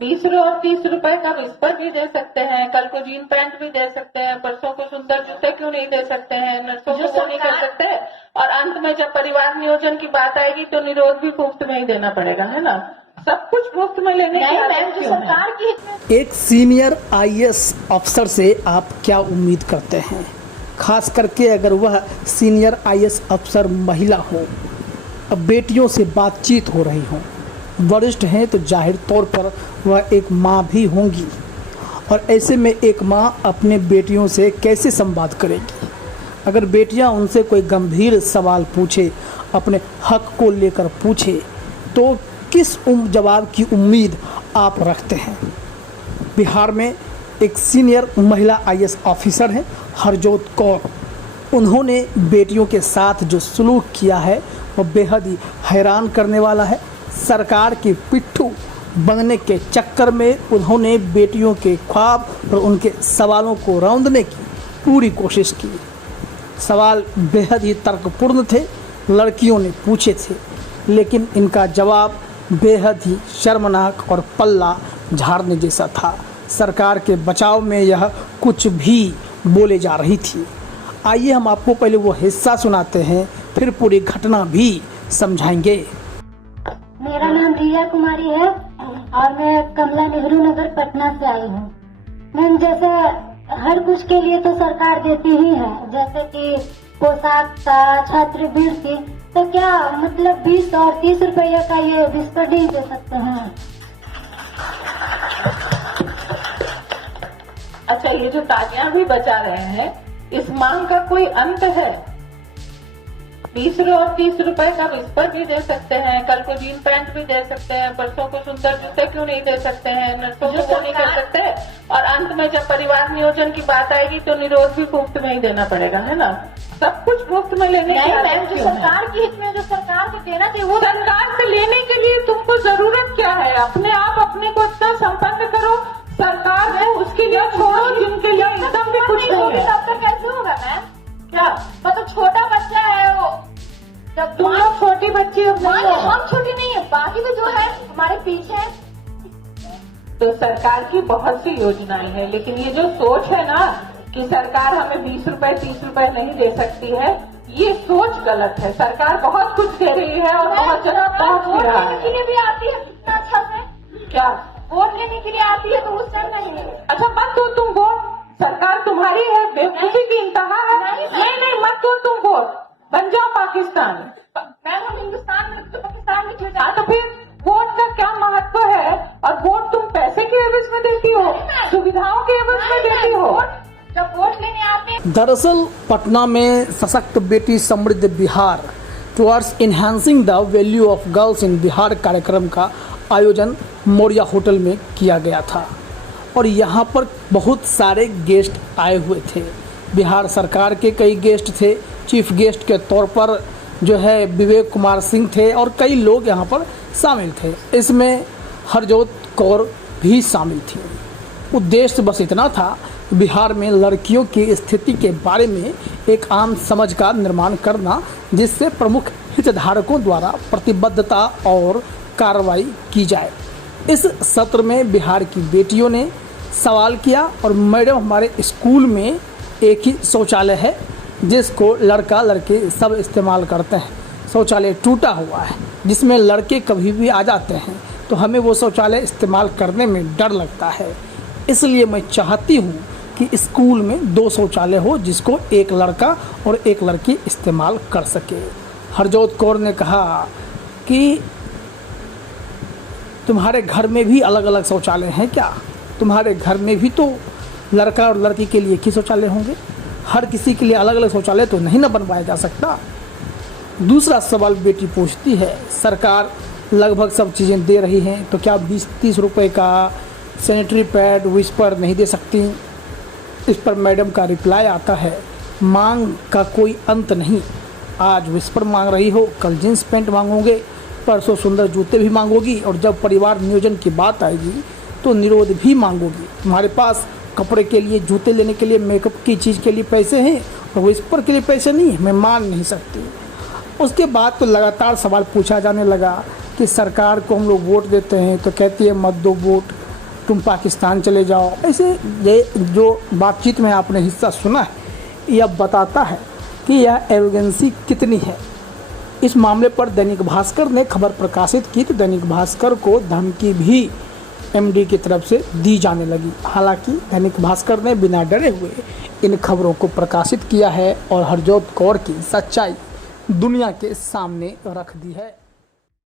20 और 30 रुपए का विस्पर भी दे सकते हैं, कल को जीन पैंट भी दे सकते हैं, परसों को सुंदर जूते क्यों नहीं दे सकते हैं, नर्सों को वो नहीं कर सकते। और अंत में जब परिवार नियोजन की बात आएगी तो निरोध भी मुफ्त में ही देना पड़ेगा, है ना। सब कुछ मुफ्त में लेने की आदत क्यों है? सरकार की एक सीनियर आईएएस अफसर से आप क्या उम्मीद करते हैं, खास करके अगर वह सीनियर आईएएस अफसर महिला हो, अब बेटियों से बातचीत हो रही हो, वरिष्ठ हैं तो जाहिर तौर पर वह एक माँ भी होंगी, और ऐसे में एक माँ अपने बेटियों से कैसे संवाद करेगी। अगर बेटियां उनसे कोई गंभीर सवाल पूछे, अपने हक को लेकर पूछे, तो किस जवाब की उम्मीद आप रखते हैं। बिहार में एक सीनियर महिला आईएएस ऑफिसर हैं हरजोत कौर। उन्होंने बेटियों के साथ जो सलूक किया है वह बेहद ही हैरान करने वाला है। सरकार के पिट्ठू बनने के चक्कर में उन्होंने बेटियों के ख्वाब और उनके सवालों को रौंदने की पूरी कोशिश की। सवाल बेहद ही तर्कपूर्ण थे, लड़कियों ने पूछे थे, लेकिन इनका जवाब बेहद ही शर्मनाक और पल्ला झाड़ने जैसा था। सरकार के बचाव में यह कुछ भी बोले जा रही थी। आइए हम आपको पहले वो हिस्सा सुनाते हैं, फिर पूरी घटना भी समझाएंगे। मेरा नाम रिया कुमारी है और मैं कमला नेहरू नगर पटना से आई हूँ। मैम, जैसे हर कुछ के लिए तो सरकार देती ही है, जैसे कि पोशाक का, छात्रवृत्ति, तो क्या मतलब 20 और 30 रुपये का ये विस्पर नहीं दे सकते हैं? अच्छा, ये जो तालियां भी बजा रहे हैं, इस मांग का कोई अंत है? 20 और 30 रुपए का विस्पर भी दे सकते हैं, कल को जीन पैंट भी दे सकते हैं, परसों को सुंदर जूते क्यों नहीं दे सकते हैं, नर्सों को वो नहीं कर सकते। और अंत में जब परिवार नियोजन की बात आएगी तो निरोध भी मुफ्त में ही देना पड़ेगा, है ना। सब कुछ मुफ्त में लेने की आदत जो क्यों है? सरकार की हित में जो सरकार को देना चाहिए वो सरकार से लेने के लिए तुमको जरूरत क्या है? अपने आप अपने को इतना संपन्न करो, सरकार है उसके लिए छोड़ो जिनके लिए एकदम भी कुछ नहीं है। डॉक्टर कैसे होगा मैम? क्या मतलब छोटा बच्चा है वो, जब तुम लोग छोटी बच्ची हो? हम छोटी नहीं है, बाकी भी जो है हमारे पीछे है। तो सरकार की बहुत सी योजनाएं हैं, लेकिन ये जो सोच है ना कि सरकार हमें 20 रुपए 30 रुपए नहीं दे सकती है, ये सोच गलत है। सरकार बहुत कुछ दे रही है और बहुत जगह पहुंच भी रहा है। के लिए भी आती है इतना अच्छा से, क्या वोट लेने के लिए आती है तो उस टाइम नहीं। अच्छा, मत दो तुम वोट, सरकार तुम्हारी है, बेवकूफी की इंतहा है। नहीं, मत दो तुम वोट, बन जाओ पाकिस्तान। मैम, हम हिंदुस्तान में तो पाकिस्तान में क्यों हाँ, तो फिर वोट का क्या महत्व है? और वोट तुम पैसे के एवज में देती हो, सुविधाओं के एवज में देती हो। जब वोट लेने आते हैं। दरअसल पटना में सशक्त बेटी समृद्ध Bihar towards enhancing the value of girls in Bihar कार्यक्रम का आयोजन मौर्या होटल में किया गया था, और यहाँ पर बहुत सारे गेस्ट आए हुए थे। बिहार सरकार के कई गेस्ट थे। चीफ गेस्ट के तौर पर जो है विवेक कुमार सिंह थे, और कई लोग यहाँ पर शामिल थे। इसमें हरजोत कौर भी शामिल थी। उद्देश्य बस इतना था, बिहार में लड़कियों की स्थिति के बारे में एक आम समझ का निर्माण करना, जिससे प्रमुख हितधारकों द्वारा प्रतिबद्धता और कार्रवाई की जाए। इस सत्र में बिहार की बेटियों ने सवाल किया, और मैडम, हमारे स्कूल में एक ही शौचालय है जिसको लड़का लड़के सब इस्तेमाल करते हैं। शौचालय टूटा हुआ है जिसमें लड़के कभी भी आ जाते हैं, तो हमें वो शौचालय इस्तेमाल करने में डर लगता है। इसलिए मैं चाहती हूँ कि स्कूल में 2 शौचालय हो जिसको एक लड़का और एक लड़की इस्तेमाल कर सके। हरजोत कौर ने कहा कि तुम्हारे घर में भी अलग अलग शौचालय हैं क्या? तुम्हारे घर में भी तो लड़का और लड़की के लिए एक ही शौचालय होंगे, हर किसी के लिए अलग अलग शौचालय तो नहीं ना बनवाया जा सकता। दूसरा सवाल बेटी पूछती है, सरकार लगभग सब चीज़ें दे रही हैं, तो क्या 20-30 रुपए का सैनिटरी पैड विस्पर नहीं दे सकती? इस पर मैडम का रिप्लाई आता है, मांग का कोई अंत नहीं। आज विस्पर मांग रही हो, कल जींस पैंट मांगोगे, परसों सुंदर जूते भी मांगोगी, और जब परिवार नियोजन की बात आएगी तो निरोध भी मांगोगी। तुम्हारे पास कपड़े के लिए, जूते लेने के लिए, मेकअप की चीज़ के लिए पैसे हैं और विस्पर के लिए पैसे नहीं है, मैं मान नहीं सकती। उसके बाद तो लगातार सवाल पूछा जाने लगा कि सरकार को हम लोग वोट देते हैं तो कहती है मत दो वोट, तुम पाकिस्तान चले जाओ। ऐसे ये जो बातचीत में आपने हिस्सा सुना है, यह बताता है कि यह एरोगेंसी कितनी है। इस मामले पर दैनिक भास्कर ने खबर प्रकाशित की तो दैनिक भास्कर को धमकी भी एमडी की तरफ से दी जाने लगी। हालांकि दैनिक भास्कर ने बिना डरे हुए इन खबरों को प्रकाशित किया है और हरजोत कौर की सच्चाई दुनिया के सामने रख दी है।